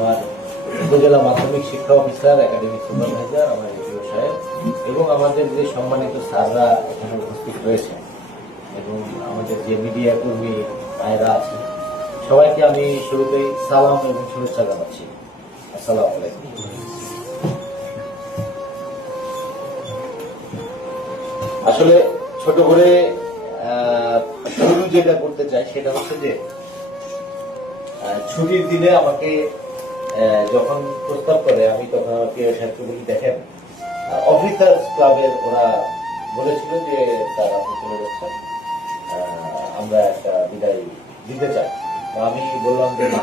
আমার উপজেলা মাধ্যমিক শিক্ষা অফিসার, একাডেমিক সুপারভাইজার, আমার এডিও সাহেব এবং আমাদের যে সম্মানিত স্যাররা এখানে উপস্থিত রয়েছে এবং আমাদের যে মিডিয়া কর্মী ভাইরা আছে, সবাইকে আমি শুরুতেই সালাম এবং শুভেচ্ছা জানাচ্ছি। আসসালামু আলাইকুম। আসলে ছোট করে শুরু যেটা করতে চাই সেটা হচ্ছে যে ছুটির দিনে আমাকে যখন প্রস্তাব করে, আমি তখন আমাকে সাহিত্য বলি, দেখেন অফিসার্স ক্লাবের ওরা বলেছিল যে স্যার আপনি চলে যাচ্ছেন, আমরা একটা বিদায় দিতে চাই। আমি বললাম যে না,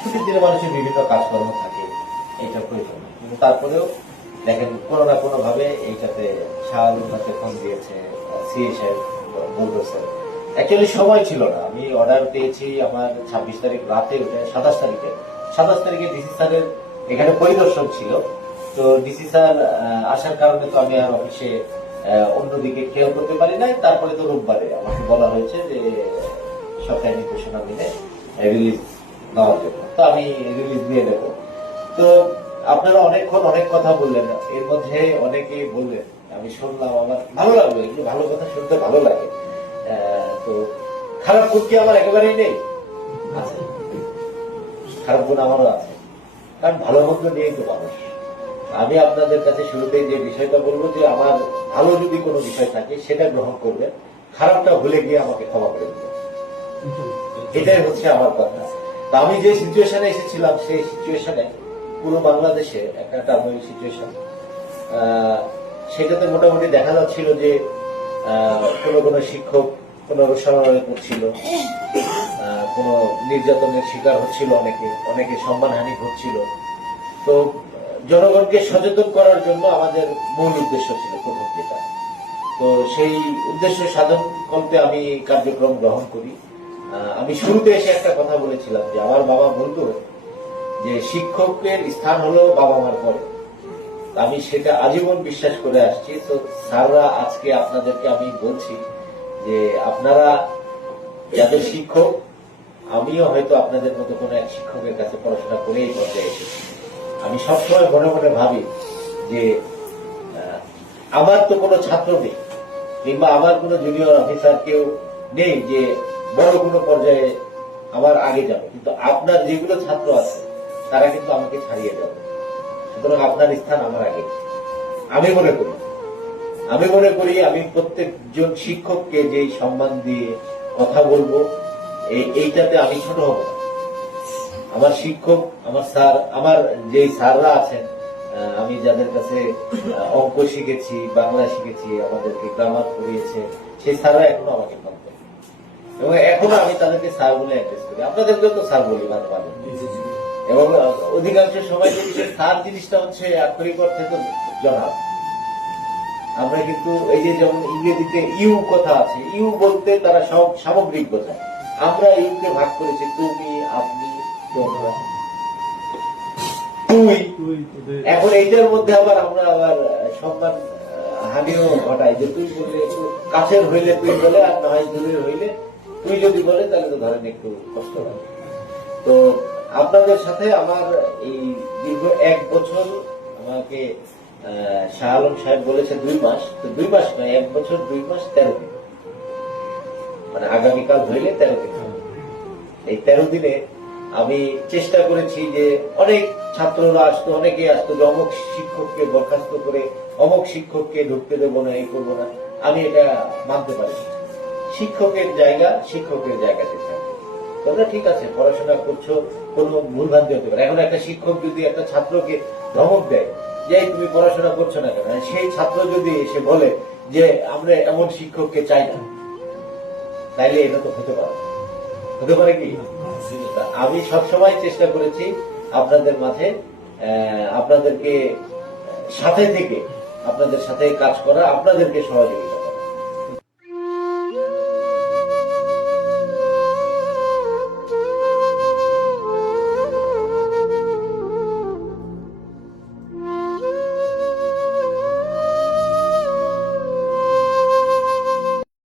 ছুটির দিনে মানুষের বিভিন্ন কাজকর্ম থাকে, এইটা প্রয়োজন। কিন্তু তারপরেও দেখেন কোনো না কোনো ভাবে এইটাতে শাহালুর হাতে ফোন দিয়েছে, সিএ সাহেব বলতেছে। অ্যাকচুয়ালি সময় ছিল না, আমি অর্ডার পেয়েছি আমার 26 তারিখ রাতে, ওটা 27 তারিখে ডিসি স্যারের এখানে পরিদর্শন ছিল। তো ডিসি স্যার আসার কারণে তো আমি আর অফিসে অন্যদিকে খেয়াল করতে পারি নাই। তারপরে তো রোববারে আমাকে বলা হয়েছে যে সরকারি নির্দেশনা মেনে রিলিজ দেওয়ার জন্য, তো আমি রিলিজ দিয়ে দেবো। তো আপনারা অনেকক্ষণ অনেক কথা বললেন, এর মধ্যে অনেকেই বললেন, আমি শুনলাম, আমার ভালো লাগলো, এগুলো ভালো কথা শুনতে ভালো লাগে। তো খারাপ গুণ কি আমার একেবারেই নেই? আছে, খারাপ গুণ আমারও আছে, কারণ ভালো মন্দ নিয়েই তো মানুষ। আমি আপনাদের কাছে শুরুতেই যে বিষয়টা বলবো যে আমার ভালো যদি কোনো বিষয় থাকে সেটা গ্রহণ করবেন, খারাপটা ভুলে গিয়ে আমাকে ক্ষমা করে দেবেন, এটাই হচ্ছে আমার কথা। তা আমি যে সিচুয়েশনে এসেছিলাম সেই সিচুয়েশনে পুরো বাংলাদেশে একটা টার্মিনাল সিচুয়েশন, সেটাতে মোটামুটি দেখা যাচ্ছিল যে কোনো শিক্ষক কোনো রোষানলে করছিল, কোনো নির্যাতনের শিকার হচ্ছিল, অনেকে সম্মানহানি ঘটছিল। তো জনগণকে সচেতন করার জন্য আমাদের মূল উদ্দেশ্য ছিল প্রথম যেটা, তো সেই উদ্দেশ্য সাধন করতে আমি কার্যক্রম গ্রহণ করি। আমি শুরুতে এসে একটা কথা বলেছিলাম যে আমার বাবা বলতো যে শিক্ষকের স্থান হলো বাবা মার পরে। আমি সেটা আজীবন বিশ্বাস করে আসছি। তো স্যাররা আজকে আপনাদেরকে আমি বলছি যে আপনারা যাদের শিক্ষক, আমিও হয়তো আপনাদের মতো কোনো এক শিক্ষকের কাছে পড়াশোনা করেই পর্যায়ে এসেছি। আমি সবসময় মনে মনে ভাবি যে আমার তো কোনো ছাত্র নেই, কিংবা আমার কোনো জুনিয়র অফিসার কেউ নেই যে বড় কোনো পর্যায়ে আমার আগে যাবে, কিন্তু আপনার যেগুলো ছাত্র আছে তারা কিন্তু আমাকে ছাড়িয়ে যাবে। সুতরাং আপনার স্থান আমার আগে। আমি মনে করি আমি প্রত্যেকজন শিক্ষককে যেই সম্মান দিয়ে কথা বলবো, এইটাতে আমি ছোট হব না। আমার শিক্ষক, আমার স্যার, আমার যে স্যাররা আছেন, আমি যাদের কাছে অঙ্ক শিখেছি, বাংলা শিখেছি, আমাদেরকে গ্রামার পড়িয়েছে, সেই স্যাররা এখনো আমাকে ফোন করে এবং এখনো আমি তাদেরকে স্যার বলে অ্যাড্রেস করি। আপনাদেরকেও তো স্যার বলি মাঝে মাঝে, এবং অধিকাংশ সময় যদি স্যার জিনিসটা হচ্ছে আক্ষরিক অর্থে তো জনাব। আমরা কিন্তু এই যে যেমন ইংরেজিতে ইউ কথা আছে, ইউ বলতে তারা সব সামগ্রিক বোঝায়। আমরা ইউকে ভাগ করেছি তুমি, আপনি, তোমরা, তুই। এখন এইটার মধ্যে আবার আমরা সম্মান হানিও ঘটাই, যে তুই বললে একটু কাছের হইলে তুই বলে, আর না হয় দূরের হইলে তুই যদি বলে তাহলে তো ধরেন একটু কষ্ট হয়। তো আপনাদের সাথে আমার এই দীর্ঘ 1 বছর, আমাকে শাহ আলম সাহেব বলেছে 2 মাস, তো 2 মাস নয়, 1 বছর 2 মাস 13 দিন, মানে আগামীকাল হইলে 13 দিন। এই 13 দিনে আমি চেষ্টা করেছি যে অনেক ছাত্ররা আসতো, অনেকে আসতো যে অমুক শিক্ষককে বরখাস্ত করে অমুক শিক্ষককে ঢুকতে দেবো না, এই করবো না। আমি এটা মানতে পারি। শিক্ষকের জায়গাতে থাকবে। তোমরা ঠিক আছে পড়াশোনা করছো, কোনো ভুলভ্রান্তি হতে পারে। এখন একটা শিক্ষক যদি একটা ছাত্রকে ধমক দেয় যে তুমি পড়াশোনা করছো না কেন, সেই ছাত্র যদি এসে বলে যে আমরা এমন শিক্ষককে চাই না, তাইলে এটা তো হতে পারে কি? আমি সবসময় চেষ্টা করেছি আপনাদের মাঝে আপনাদেরকে সাথে থেকে আপনাদের সাথে কাজ করা, আপনাদেরকে সহযোগিতা